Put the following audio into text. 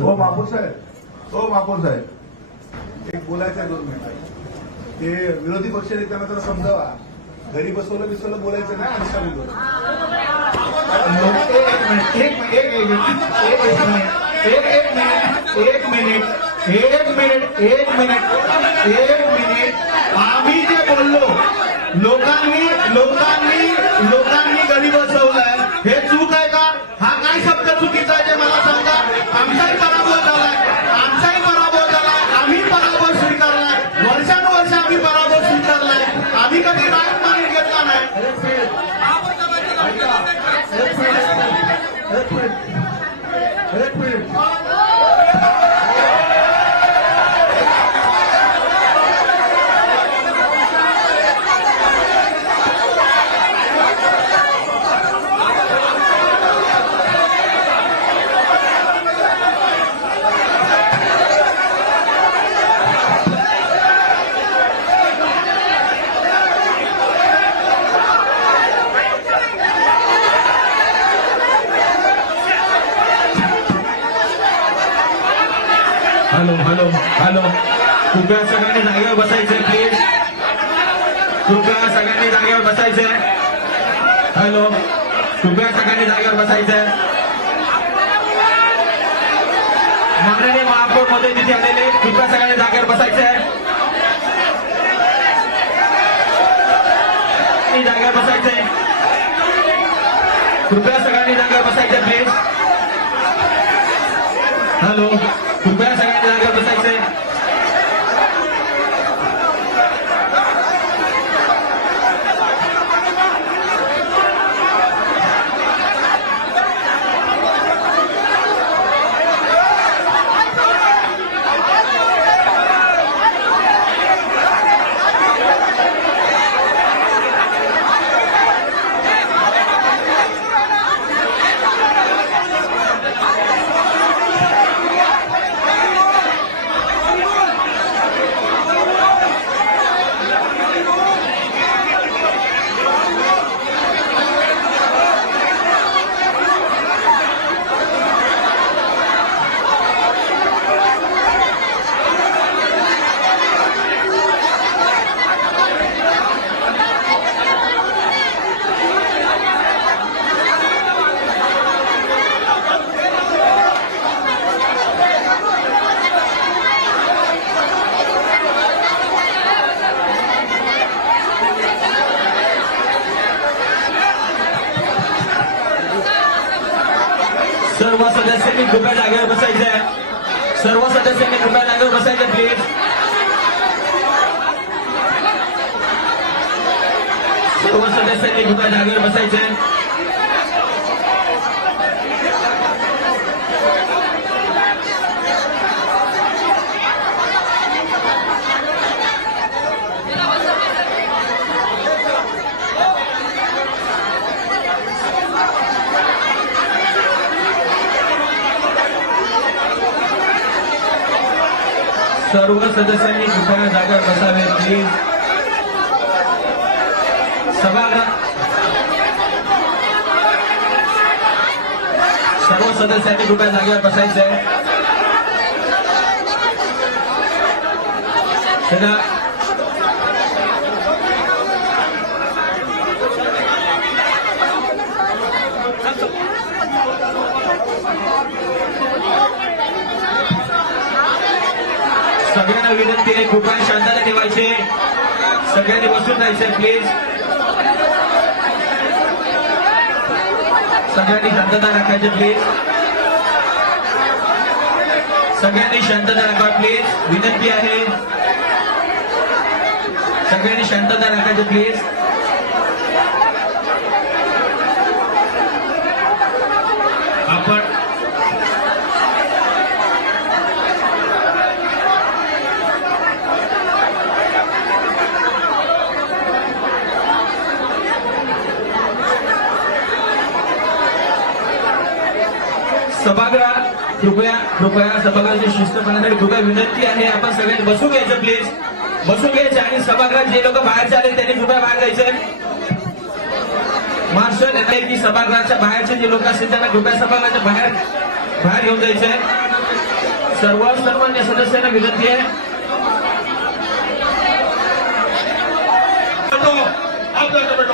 हो महापौर साहेब एक बोलायचं आहे 2 मिनिटं. ते विरोधी पक्ष नेत्यांना जरा समजावा, घरी बसवलं बोलायचं नाही आणि सांगून एक मिनिट आम्ही जे बोललो लोकांनी घरी बसवलंय हे चूक आहे का? हा काय शब्द चुकीचा आहे ते मला सांगा. आमचाही पराभव झालाय, आम्ही पराभव स्वीकारलाय, वर्षानुवर्ष आम्ही पराभव स्वीकारलाय. आम्ही कधी राग मानून घेतला नाही. एक मिनिट हॅलो कृपया सगळ्यांनी जागेवर बसायचंय प्लीज. कृपया सगळ्यांनी जागेवर बसायचंय. हॅलो कृपया सगळ्यांनी जागेवर बसायचंय. माननीय महापौर मध्ये तिथे आलेले कृपया सगळ्यांनी जागेवर बसायचंय. जागेवर बसायचंय. कृपया सगळ्यांनी जागेवर बसायचंय प्लीज. हॅलो कृपया सगळ्यांनी जागेवर बसायचंय. सर्व सदस्यांनी कृपया जागेवर बसायचंय. सर्व सदस्यांनी कृपया जागेवर बसायचं प्लीज. सर्व सदस्यांनी कृपया जागेवर बसायचंय. सर्व सदस्यांनी कृपया जागेवर बसावे प्लीज. सभागृह सर्व सदस्यांनी कृपया जागेवर बसायचंय. सगळ्यांना विनंती आहे कृपया शांतता ठेवायचे. सगळ्यांनी बसून राहायचे प्लीज. सगळ्यांनी शांतता राखायची प्लीज. सगळ्यांनी शांतता राखा प्लीज. विनंती आहे सगळ्यांनी शांतता राखायची प्लीज. आपण सभागृह कृपया सभागृहाची शिस्त पाळण्यासाठी कृपया विनंती आहे. आपण सगळ्यांनी बसून घ्यायचं प्लीज. बसून घ्यायचे आणि सभागृहात जे लोक बाहेर आले त्यांनी कृपया बाहेर जायचे. महाराष्ट्र नेते की सभागृहाच्या बाहेरचे जे लोक असतील त्यांना कृपया सभागृहाच्या बाहेर घेऊन जायचे. सर्व सन्मान्य सदस्यांना विनंती आहे. आपल्याकडे